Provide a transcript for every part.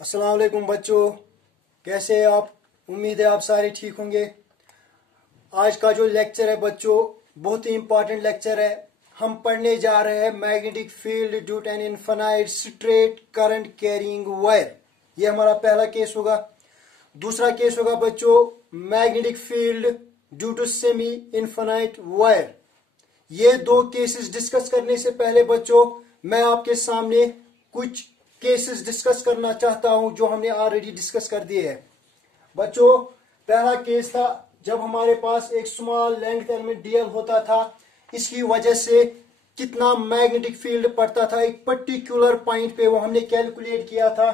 अस्सलाम वालेकुम बच्चों, कैसे हैं आप। उम्मीद है आप सारे ठीक होंगे। आज का जो लेक्चर है बच्चों बहुत ही इंपॉर्टेंट लेक्चर है। हम पढ़ने जा रहे हैं magnetic field due to an infinite straight current carrying wire. ये हमारा पहला केस होगा। दूसरा केस होगा बच्चों magnetic field due to semi infinite wire. ये दो केसेस डिस्कस करने से पहले बच्चों मैं आपके सामने कुछ केसेस डिस्कस करना चाहता हूं जो हमने ऑलरेडी डिस्कस कर दिए हैं। बच्चों पहला केस था जब हमारे पास एक स्मॉल लेंथ एलिमेंट डीएल होता था। इसकी वजह से कितना मैग्नेटिक फील्ड पड़ता था एक पर्टिकुलर पॉइंट पे, वो हमने कैलकुलेट किया था।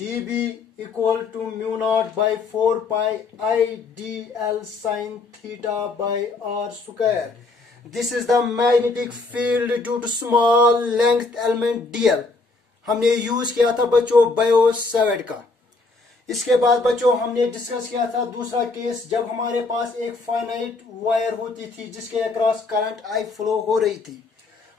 dB equal to mu naught by 4 pi I D L sine theta by R square. This is the magnetic field due to small length element DL. हमने use किया था बच्चों बायो-सैवर्ट का। इसके बाद बच्चों हमने डिस्कस किया था दूसरा केस जब हमारे पास एक फाइनाइट वायर होती थी जिसके अक्रॉस करंट आई फ्लो हो रही थी।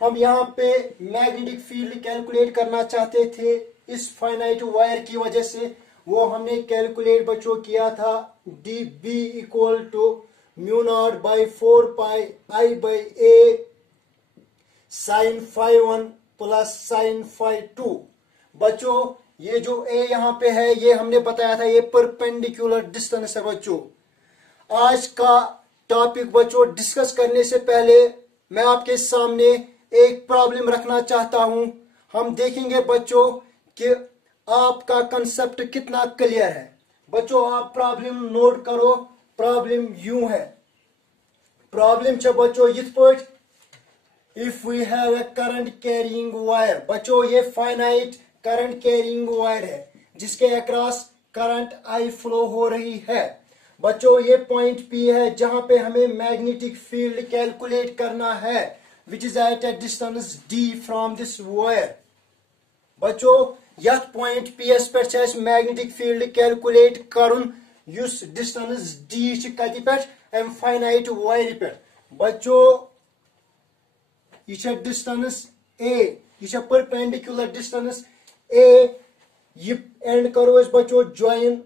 हम यहाँ पे मैग्नेटिक फील्ड कैलकुलेट करना चाहते थे इस फाइनाइट वायर की वजह से। वो हमने कैलकुलेट बच्चों किया था dB equal to mu naught by 4 pi I by A sine phi 1 plus sine phi 2। बच्चों ये जो ए यहाँ पे है ये हमने बताया था ये परपेंडिकुलर डिस्टेंस है। बच्चों आज का टॉपिक बच्चों डिस्कस करने से पहले मैं आपके सामने एक प्रॉब्लम रखना चाहता हूं। हम देखेंगे बच्चों कि आपका कंसेप्ट कितना क्लियर है। बच्चों आप प्रॉब्लम नोट करो। प्रॉब्लम यूं है। प्रॉब्लम छ बच्चों यिथ पट if we have a current carrying wire. बच्चों ये फाइनाइट करंट कैरिंग वायर है जिसके अक्रॉस करंट आई फ्लो हो रही है। बच्चों ये पॉइंट पी है जहां पे हमें मैग्नेटिक फील्ड कैलकुलेट करना है which is at a distance D from this wire. बच्चों यथ पॉइंट पी एस पे मैग्नेटिक फील्ड कैलकुलेट करुन युस डिस्टेंस डी कति पे एम फाइनाइट वायर पे। बच्चों यह डिस्टेंस ए, यह परपेंडिकुलर डिस्टेंस ए। ये एंड करो इस बच्चों join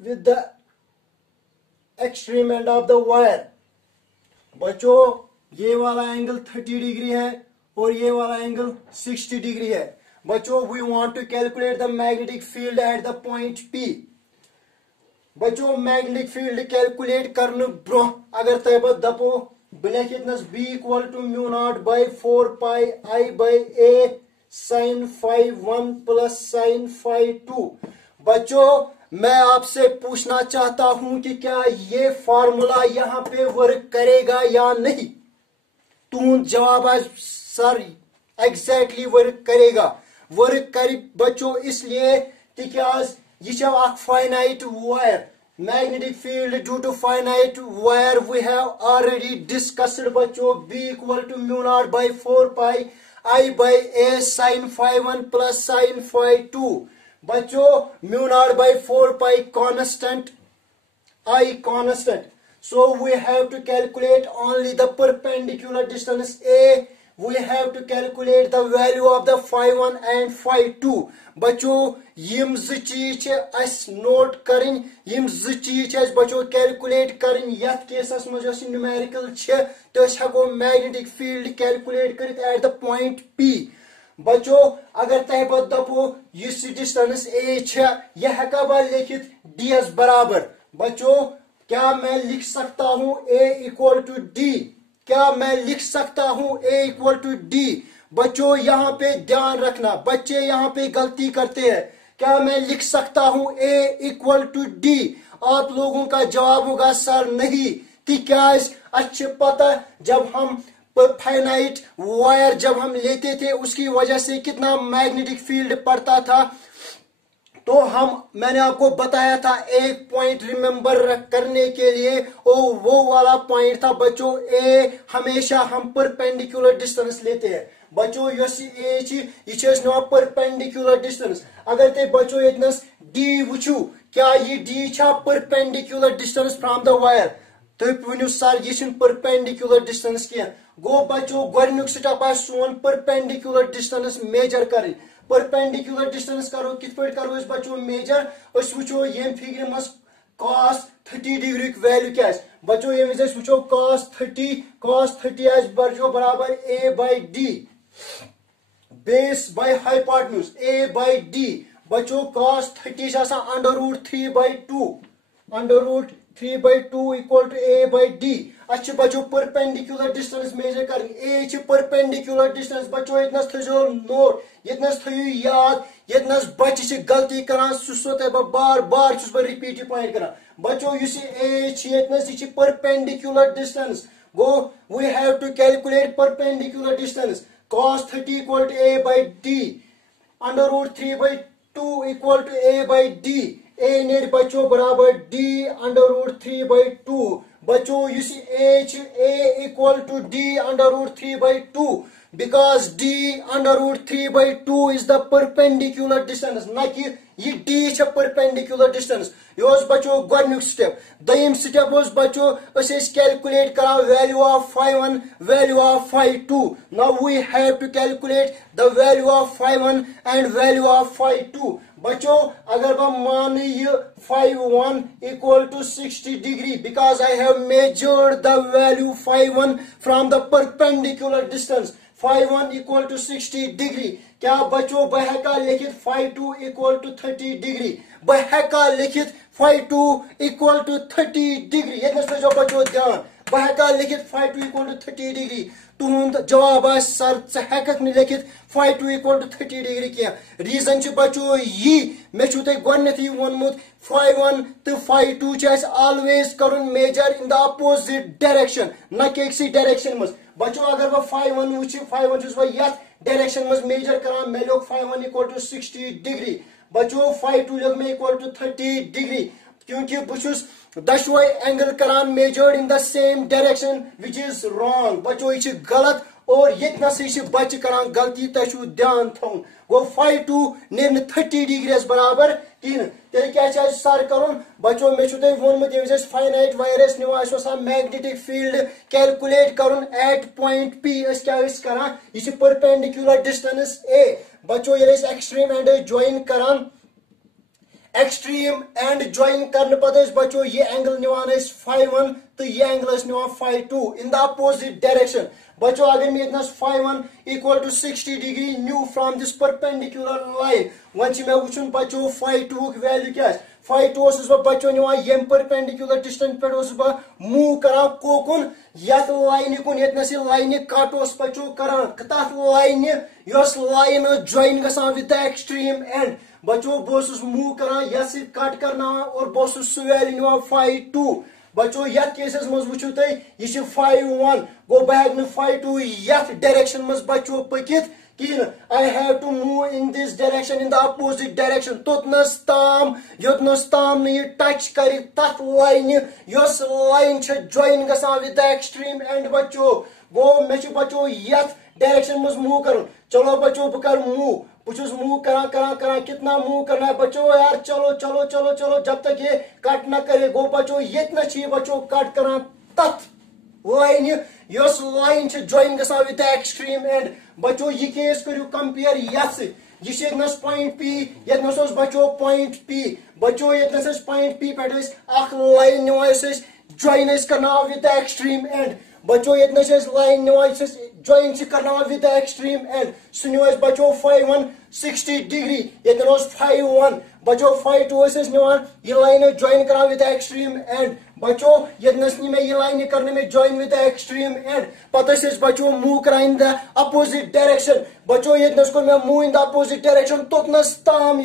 with the extreme end of the wire. बच्चों ये वाला एंगल 30 डिग्री है और ये वाला एंगल 60 डिग्री है। बच्चों we want to calculate the magnetic field at the point P. बच्चों मैग्नेटिक फील्ड कैलकुलेट करने ब्रो अगर तय दपो ब्लैक B equal to mu naught by 4 pi I by A sine phi 1 plus sine phi 2। बच्चों मैं आपसे पूछना चाहता हूं कि क्या ये फार्मूला यहां पे वर्क करेगा या नहीं। तू जवाब आज सर एग्जैक्टली वर्क करेगा। वर्क कर बच्चों इसलिए तिकाज यह finite wire. Magnetic field due to finite wire we have already discussed बच्चों b equal to mu naught by 4 pi I by A sine phi 1 plus sine phi 2। बच्चों mu naught by 4 pi constant, I constant. So we have to calculate only the perpendicular distance A. We have to calculate the value of the phi 1 and phi 2. बच्चों यम चीज अस note करें, यम चीज बच्चों calculate करें। यथ cases मज numerical तो हको मैग्नेटिक फील्ड कैलकुलेट कर एट द पॉइंट P। बच्चों अगर तह पत दपो इस डिस्टेंस A यह हका बह लिखित ds बराबर। बच्चों क्या मैं लिख सकता हूं A इक्वल टू डी? क्या मैं लिख सकता हूं A इक्वल टू डी? बच्चों यहां पे ध्यान रखना, बच्चे यहां पे गलती करते हैं। क्या मैं लिख सकता हूं A इक्वल टू डी? आप लोगों का जवाब होगा सर नहीं। क्या अच्छे पता जब हम फाइनाइट वायर जब हम लेते थे उसकी वजह से कितना मैग्नेटिक फील्ड पड़ता था। तो मैंने आपको बताया था एक पॉइंट रिमेंबर करने के लिए वो वाला पॉइंट था बच्चों ए हमेशा हम परपेंडिकुलर डिस्टेंस लेते हैं। बच्चों यह परपेंडिकुलर डिस्टेंस अगर ते बच्चों इतनस डी वुचू क्या ये डी छा perpendicular distance from the wire. तो वन सर यह परपेंडिकुलर डिस्टेंस की गो बच्चों गोडनुक स्टेप सोन परपेंडिकुलर डिस्टेंस मेजर करें। perpendicular distance करो कित पे करो इस बच्चों मेजर उस वुचो ये फिगर मस cos 30 degree वैल्यू क्या है बच्चों ये विजय वुचो cos 30 आज बच्चों बराबर a by d base by hypotenuse a by d बच्चों cos 30 आसा under root 3 by 2 under root 3 by 2 equal to a by d अच्छा बच्चों perpendicular distance measure करनी a च perpendicular distance बच्चों इतना थयो नोट इतना थयो याद इतना बच्चे च गलती करान सुसोते बार बार छुस रिपीट पॉइंट करान बच्चों यु a च इतना च perpendicular distance go we have to calculate perpendicular distance cos 30 equal to a by d under root 3 by 2 equal to a by d a नेर बच्चों बराबर d under root 3 by 2 बच्चों you see a equal to d under root 3 by 2 because d under root 3 by 2 is the perpendicular distance ना कि ये d is perpendicular distance ये was बच्चों गोडनिक step दयम step was बच्चों असे calculate करा value of phi 1 value of phi 2 now we have to calculate the value of phi 1 and value of phi 2 बच्चों अगर हम माने ये phi 1 equal to 60 degree because I have measured the value phi 1 from the perpendicular distance phi 1 equal to 60 degree क्या बच्चों बहका लिखित phi 2 equal to 30 degree बहका लिखित phi 2 equal to 30 degree ये नस्ल जो बच्चों ध्यान बहका लिखित phi 2 equal to 30 degree तुहंद जवाब आ सर हेकक न लिखित phi 2 equal to 30 degree क्या रीजन च बच्चों ये मैं छु तै गोडनेथि वोनमुत phi 1 तो phi 2 च always करुन measure in the opposite direction न कि एक्सी डायरेक्शन मस बच्चों अगर वो phi 1 वुच phi 1 छुस वो यत डायरेक्शन मस मेजर करान मैं लोग phi 1 equal to 60 degree बच्चों phi 2 लोग में equal to 30 degree क्योंकि बुछुस दशवय एंगल करान measured in the same direction which is wrong बच्चों ये गलत और इतना से बच्चे करान गलती तशु ध्यान थोन गो phi 2 नेम 30 डिग्री बराबर किन तेरे क्या चाहिए सर करुन बच्चों में छुते वोनमुत ये फाइनाइट वायरस निवा मैग्नेटिक फील्ड कैलकुलेट करुन एट पॉइंट P अस क्या करा ये परपेंडिकुलर डिस्टेंस a बच्चों ये एक्सट्रीम एंड ज्वाइन करान एक्सट्रीम एंड ज्वाइन करने पता बच्चों ये एंगल निवान phi 1 तो ये एंगल निवान phi 2 in the opposite direction बच्चों अगर मैं इतना phi 1 equal to 60 degree new from this perpendicular line one मैं वुचुन बच्चों phi 2 की वैल्यू क्या है phi 2 ओसुस बच्चों निवान ये परपेंडिकुलर डिस्टेंस पे ओसुस मूव करा कोकुन यत लाइन कुन इतना से लाइन कट ओस बच्चों करा तथ लाइन योस लाइन ज्वाइन गसान विद द एक्सट्रीम एंड बच्चों बोसुस मूव करा यस कट करना और बोसुस वैल्यू निवान phi 2 बच्चों यत केसेस मज वुचु तै ये phi 1 गो बहक न phi 2 यत डायरेक्शन मज बच्चों पकित किन I have to move in this direction in the opposite direction तोतनस ताम न ये टच करि तथ लाइन योस लाइन छ ज्वाइन गसान विद द एक्सट्रीम एंड बच्चों गो मे छु बच्चों यत डायरेक्शन मज मूव करन चलो बच्चों ब कर मूव पुछुस मूव करा कितना मूव करना है बच्चों यार चलो जब तक ये कट ना करे गो बच्चों इतना चाहिए बच्चों कट करा तथ लाइन योस लाइन छ ज्वाइन गसान विद द एक्सट्रीम एंड बच्चों ये केस करियो कंपेयर यस ये इतनस पॉइंट P इतनस बच्चों पॉइंट P बच्चों इतनस पॉइंट P पे अख लाइन निवास ज्वाइन करना विद द एक्सट्रीम एंड बच्चों इतनस लाइन निवास ज्वाइन करना विद द एक्सट्रीम एंड सुनियो बच्चों phi 1 60 डिग्री इतनस phi 1 बच्चों phi 2 निवान ये लाइन ज्वाइन करा विद द एक्सट्रीम एंड बच्चों यदनस में ये लाइन करने में join with the extreme and पता से बच्चों मूव करा इन द अपोजिट डायरेक्शन बच्चों यदनस को मैं move in the opposite direction तोतनस ताम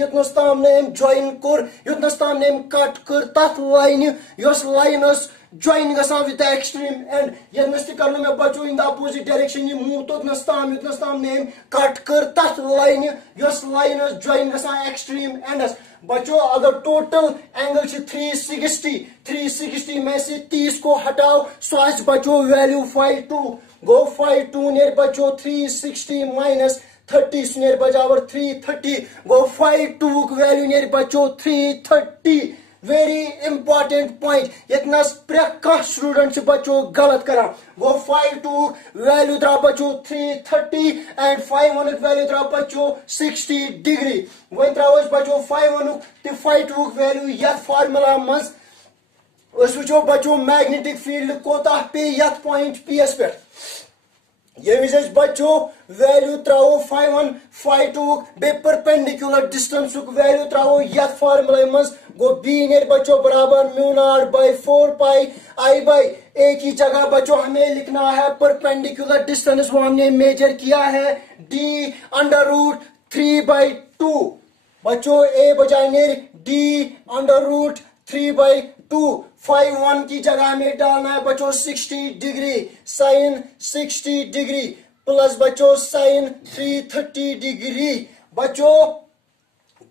नेम ज्वाइन कर युतनस ताम नेम कट कर तथ लाइन योस लाइनस ज्वाइन गसान विद द एक्सट्रीम एंड यदनस करने में बच्चों इन द अपोजिट डायरेक्शन ये मूव तोतनस ताम नेम कट कर तथ लाइन योस लाइनस ज्वाइन गसान एक्सट्रीम एंड बच्चों अगर टोटल एंगल 360 में से 30 को हटाओ सो बच्चों वैल्यू phi 2 गो phi 2 नियर बच्चों 360 माइनस 30 नियर बराबर 330 गो phi 2 वैल्यू नियर बच्चों 330 very important point. Yetnas prekka student बच्चों गलत करा. वो 5 value द्रा बच्चों 330 and 5 value द्रा बच्चों 60 degree. वो द्रा बच्चों 5 ते 5 value यह formula मस उस वचो बच्चों magnetic field कोता पे यह point PS पे. ये विशेष बच्चों वैल्यू त्राओ 5 5 बे परपेंडिकुलर डिस्टेंस वैल्यू त्राओ यह फार्मूला मज गो बी नेट बच्चों बराबर mu naught by 4 pi I bye एक ही जगह बच्चों हमें लिखना है परपेंडिकुलर डिस्टेंस वो हमने मेजर किया है d अंडर रूट 3/2 बच्चों ए बजाय ने d अंडर रूट 3/2 5 की जगह हमें डालना है बच्चों 60 डिग्री साइन 60 डिग्री प्लस बच्चों साइन 330 डिग्री बच्चों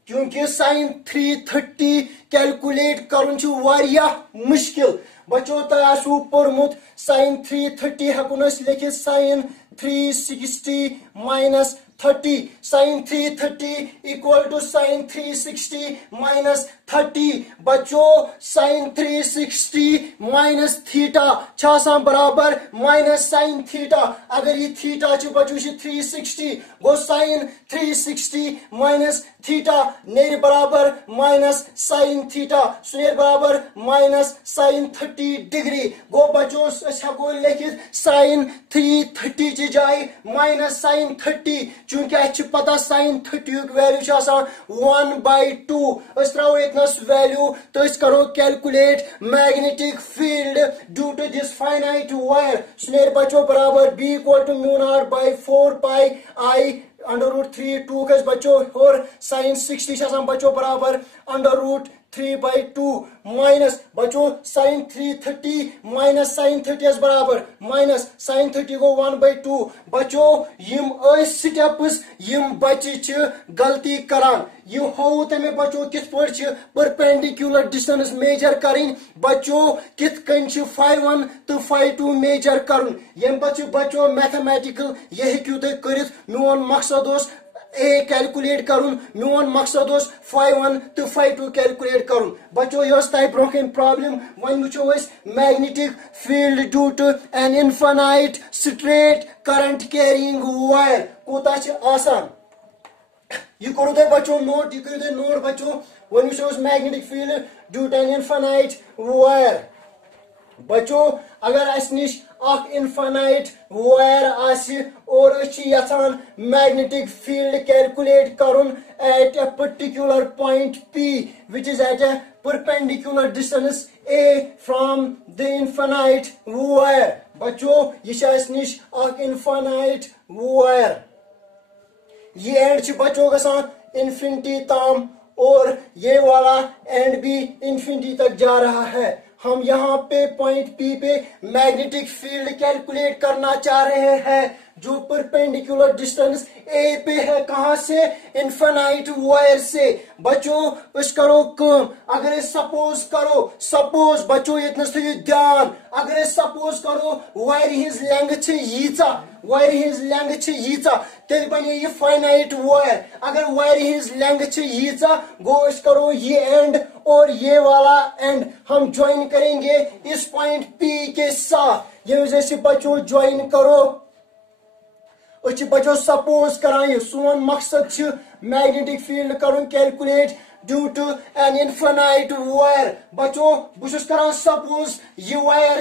क्योंकि साइन 330 कैलकुलेट करन छु वारिया मुश्किल बच्चों तयासु परमुत साइन 330 हकुन लिखित sign 360 minus 30 sin 330 equal to sin 360 minus 30 बच्चों sin 360 minus theta छासा बराबर minus sin theta अगर ये theta च बच्चों 360 वो sin 360 minus theta नेर बराबर minus sin theta सुनेर बराबर minus sin 30 डिग्री वो बच्चों अच्छा को लिखित sin 330 ची जाए minus sin 30 चूंकि अच्छी पता sin 30 वैल्यू 1/2 इस तरह इतना वैल्यू तो इस करो calculate magnetic field due to this finite wire सुनेर बच्चों बराबर b equal to mu naught by 4 pi I under root 3 2 के बच्चों और sin 60 बच्चों बराबर अंडर रूट 3/2 माइनस बच्चों sin 330 माइनस sin 30 बराबर माइनस sin 30 को 1/2 बच्चों यम स्टेप्स यम बच्चे छ गलती करान यू हो तमे बच्चों किस पर परपेंडिकुलर डिस्टेंस मेजर करें बच्चों कित कन 5 तो 5 मेजर करन यम बच्चों मैथमेटिकल ये हेक्यू ते करित मोन मकसद ए कैलकुलेट करुन मोन मकसद 5 तो 5 कैलकुलेट करुन बच्चों यह तय ब्रोकन प्रॉब्लम वन वुचो magnetic field due to an infinite straight current carrying wire कोता आसान ये करो दे बच्चों नोट ये करो दे नोट बच्चों वन वुचो magnetic field due to an infinite wire बच्चों अगर अस निश इनफाइनाइट वायर आसि और यथान मैग्नेटिक फील्ड कैलकुलेट करुन at a particular point P which is at a perpendicular distance A from the infinite wire बच्चों ये निश इनफाइनाइट वायर ये एंड बच्चों गसान इन्फिनिटी ताम और ये वाला एंड भी इन्फिनिटी तक जा रहा है हम यहाँ पे पॉइंट P पे मैग्नेटिक फील्ड कैलकुलेट करना चाह रहे हैं जो परपेंडिकुलर डिस्टेंस A पे है कहां से इनफाइनाइट वायर से बच्चों उस करो कम अगर सपोज बच्चों इतना ध्यान अगर सपोज करो वायर हिज लेंथ यीचा तेल बने ये फाइनाइट वायर अगर वायर हिज लेंथ यीचा गो इस करो ये एंड और ये वाला एंड हम ज्वाइन करेंगे इस पॉइंट P के साथ ये जैसे बच्चों ज्वाइन करो बच्चों सपोज कराए सोन मकसद मैग्नेटिक फील्ड करुन calculate due to an infinite wire बच्चों बुश करान सपोज ये वायर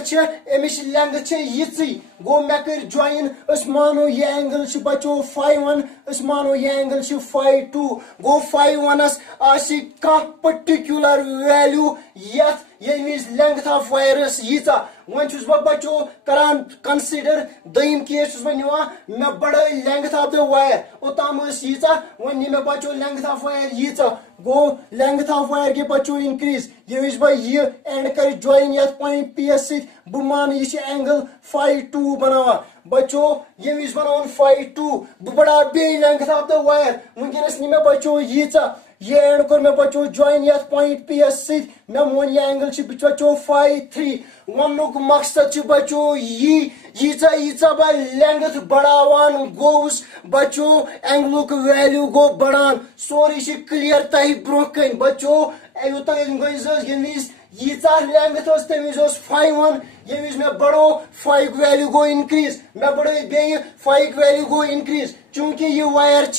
अमिश लेंथ यी गो मे कर ज्वाइन मानो ये एंगल बच्चों 5 मानो ये एंगल 5 गो 5 कह पर्टिकुलर वैल्यू ये लेंथ ऑफ वायरस यीचा वन बच्चों करान कंसिडर दम केस मे बड़ा लेंथ ऑफ द वायर ओताम यीचा वन मे बच्चों लेंथ ऑफ वायर यीचा गो लेंथ ऑफ वायर के बच्चों इंक्रीज ये ये एंड कर ज्वाइन ये पॉइंट P बह मान ये एंगल 5 बनावा बच्चों ये बनावन 5 बह बड़ा बे लेंथ ऑफ द वायर वनकस मे बच्चों यीचा ये एंड कर मैं बचो ज्वाइन यथ पॉइंट पी एस सी मैं मोन ये एंगल छि बचो 5-3 वनुक मकसद छि बचो यीचा बा लेंथ बढ़ावान गोस बचो एंगलुक वैल्यू गो बढ़ान सोरी छि क्लियर तहि ब्रोकन बचो युत गइस यीचा लेंथ तमिज 5-1 ये मैं बढ़ो 5 वैल्यू गो इंक्रीज मैं बढ़ो बे 5 वैल्यू गो इंक्रीज चूंकि ये वायर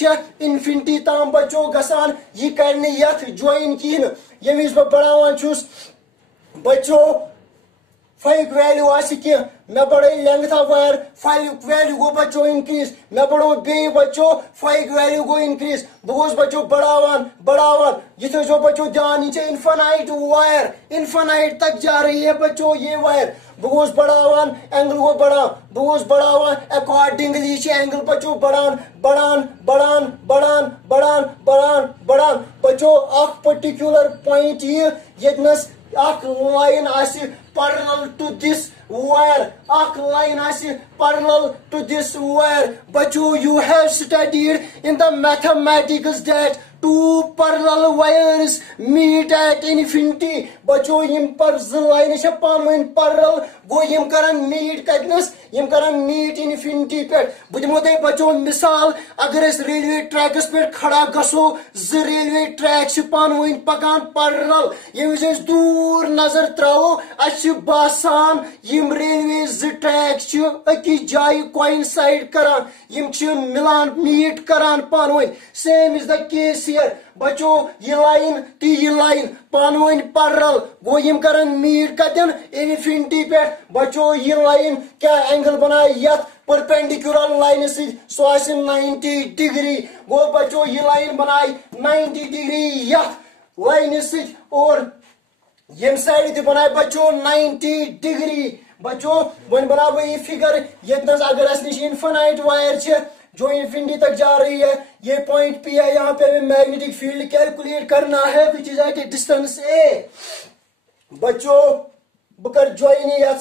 इन्फिनिटी ताम बचो गसान ये करने यथ ज्वाइन किन ये मैं बढ़ावान छुस बचो 5 वैल्यू आसी कि मैं बढ़ो लेंथ ऑफ वायर 5 वैल्यू गो बचो इंक्रीज मैं बढ़ो बे बचो 5 वैल्यू गो इंक्रीज बहुत बचो बढ़ावान ये जो बचो ध्यान नीचे इन्फिनाइट वायर इन्फिनाइट तक जा रही है बचो ये वायर बहुत बढ़ावान एंगल को बढ़ावान अकॉर्डिंगली एंगल बचो बढ़ान बचो अख पर्टिकुलर पॉइंट यस अख लाइन आसी parallel to this wire अख लाइन आसी parallel to this wire बच्चों you have studied in the mathematics that two parallel wires meet at infinity बच्चों यम पर लाइन छ पानवन parallel गो यम करन meet कतनस यम करन meet infinity पे बुझमो ते बच्चों मिसाल अगर इस रेलवे ट्रैक्स पे खड़ा गसो ज रेलवे ट्रैक छ पानवन पकान parallel यम दूर नजर त्राओ अच्छ बासान यम रेलवे ज ट्रैक छ अकी जाय कोइंसाइड करान यम छ मिलान मीट करान पानवन same is the case here बच्चों ये लाइन पानवन पैरेलल गो यम करन मीट कतन इन्फिनिटी पे बच्चों ये लाइन क्या एंगल बनाए यथ परपेंडिकुलर लाइन से सो 90 डिग्री गो बच्चों ये लाइन बनाए 90 डिग्री यथ लाइन से और यम साइड बनाए बच्चों 90 डिग्री बच्चों वन बना ये फिगर यतनस अगर अस निश इन्फिनाइट वायर छ जो इन्फिनिटी तक जा रही है ये पॉइंट पी है यहाँ पे हमें मैग्नेटिक फील्ड कैलकुलेट करना है which is at a distance a बच्चों बकर ज्वाइन ये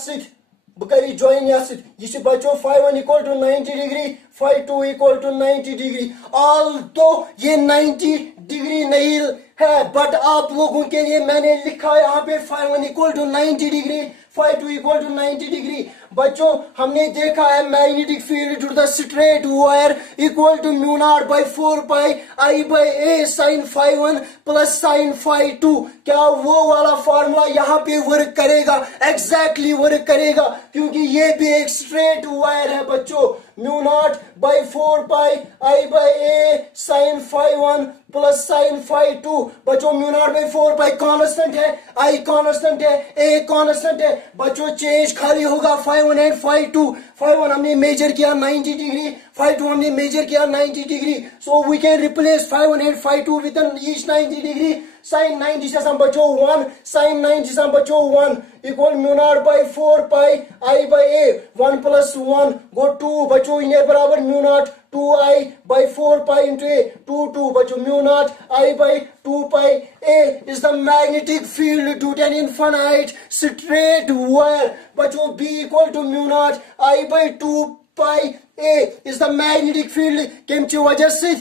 बच्चों 5-1 equal to 90 degree 5-2 equal to 90 degree although ये 90 डिग्री नहीं है बट आप लोगों के लिए मैंने लिखा यहाँ पे 5-1 equal to 90 degree 5-2 equal to 90 degree बच्चों हमने देखा है magnetic field to the straight wire equal to mu naught by 4 pi I by A sine 5-1 plus sine 5-2 क्या वो वाला फॉर्मूला यहाँ पे वर्क करेगा एग्जैक्टली वर्क करेगा क्योंकि ये भी एक स्ट्रेट वायर है बच्चों mu naught by 4 pi I by A sine 5-1 plus sine 5-2 बच्चों mu naught by 4 pi constant है आई कांस्टेंट है ए कांस्टेंट है बच्चों चेंज खाली होगा 5-1 एंड 5-2 5-1 हमने मेजर किया 90 डिग्री 5-2 हमने मेजर किया 90 degree so we can replace 5-1 and 5-2 with each 90 degree sine 90 से हम बच्चों 1 साइन 90 से हम बच्चों 1 equal mu naught by 4 pi I by A 1 plus 1 गो 2 बच्चों इन्हें बराबर mu naught 2i by 4 pi into a 2 बच्चों mu not i by 2 pi a is the magnetic field due to an infinite straight wire बच्चों b equal to mu naught i by 2 pi a is the magnetic field केम ची वजह से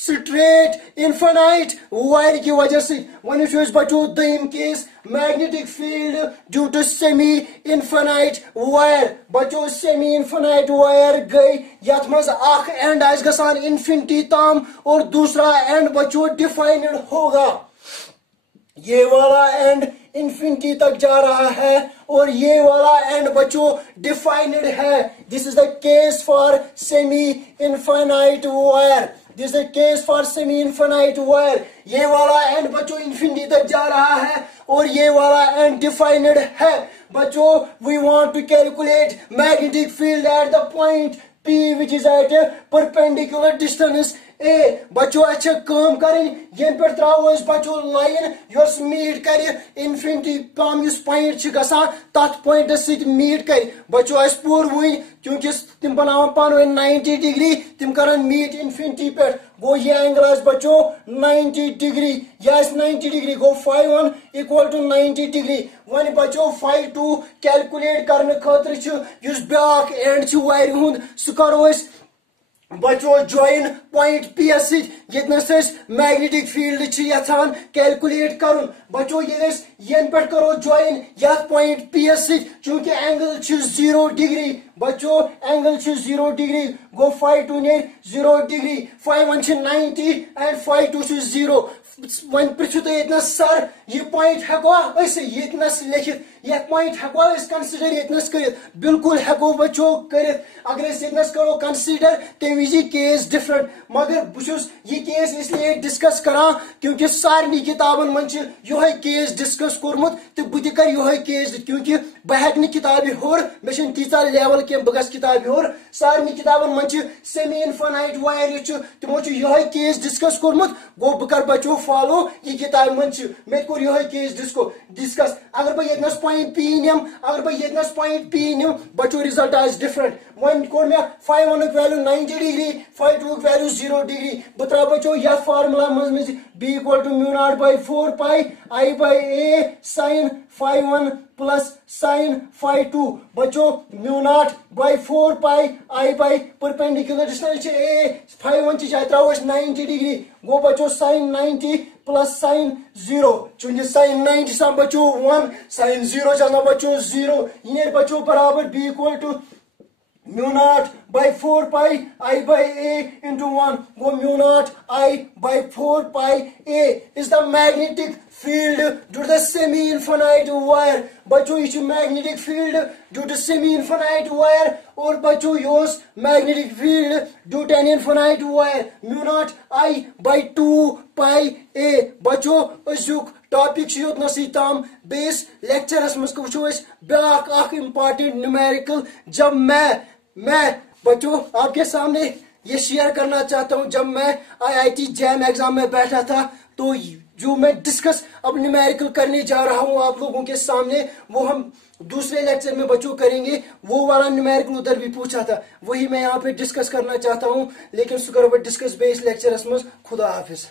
straight infinite wire की वजह से one is बच्चों दम case magnetic field due to semi infinite wire बच्चों semi infinite wire गई यथ मज अख एंड आज गसान infinity ताम और दूसरा एंड बच्चों डिफाइंड होगा ये वाला एंड इंफिनिटी तक जा रहा है और ये वाला एंड बच्चों डिफाइंड है this is the case for semi infinite wire this is the case for semi infinite wire ये वाला एंड बच्चों इंफिनिटी तक जा रहा है और ये वाला एंड डिफाइंड है बच्चों we want to calculate magnetic field at the point P which is at a perpendicular distance A बच्चों अच्छा काम करें ये पर त्राओ इस बच्चों लाइन योस मीट करे इन्फिनिटी काम इस पॉइंट छ गसान तत पॉइंट सित मीट करे बच्चों अस पूर हुई क्योंकि तिम बनाव पान 90 डिग्री तिम करन मीट इन्फिनिटी पे गो ये एंगल अस बच्चों 90 डिग्री यस 90 डिग्री गो 5-1 इक्वल टू 90 डिग्री वन बच्चों 5-2 कैलकुलेट करने खातिर छ युस ब्याक एंड छ वायर हुंद सु करो बचो ज्वाइन पॉइंट पी एस यस मैग्नेटिक फील्ड यहां कैलकुलेट कर बचो ये पे करो ज्वाइन या पॉइंट पी एस चूंकि एंगल 0 डिग्री बचो एंगल 0 डिग्री गो फाई 2 ने 0 degree phi 1 90 and phi 2 0 one पृछो तो सर ये पॉइंट हेको ये लिखित यह पॉइंट हेको कंसिडर ये कर बिल्कुल हेको बचो कर अगर ये करो कंसिडर तम विजि केस डिफरेंट मगर बहुत ये केस इसलिए डिस्कस करा क्योंकि सारे किताबन मन यो केस डिस्कस कोर्मुत तो बह कर यो केस क्योंकि बह हेक किताब होर मे तीचा लेवल की बह किताब होर सारे किताबन मन सेमी इनफाइनाइट वायर तमो यो केस डिस्कस कोर्मुत गो बह कर बचो फॉलो ये किताब मन मे कोर यो केस डिस्कस अगर बह ये पॉइंट पी निम अगर बह ये पॉइंट पी निम बचो रिजल्ट आज डिफरेंट वन कोर मे phi 1 value 90 degree phi 2 value 0 degree बह त्रा बचो ये फार्मूला मज B equal to mu naught by 4 pi I by a sine phi 1 plus sine phi 2 बचो mu naught by 4 pi I by perpendicular distance a phi 1 चाहे throw 90 degree गो बचो sign 90 plus sign 0 चूंकि sign 90 सा बचो 1 sign 0 सा बचो 0 ये बचो बराबर B equal to mu naught by 4 pi I by a into 1 वो mu naught I by 4 pi a is the magnetic field due to the semi infinite wire बच्चों ये magnetic field due to semi infinite wire और बच्चों योस magnetic field due to an infinite wire mu naught I by 2 pi a बच्चों अजुक topic योतनसी ताम base lectures मज वो ब्या इंपॉर्टेंट न्यूमेरिकल जब मैं बच्चों आपके सामने ये शेयर करना चाहता हूं। जब मैं IIT जैम एग्जाम में बैठा था तो जो मैं डिस्कस अब न्यूमेरिकल करने जा रहा हूं आप लोगों के सामने वो हम दूसरे लेक्चर में बच्चों करेंगे। वो वाला न्यूमेरिकल उधर भी पूछा था वही मैं यहाँ पे डिस्कस करना चाहता हूं लेकिन सुकर डिस्कस बेस लेक्चरस में खुदा हाफिज।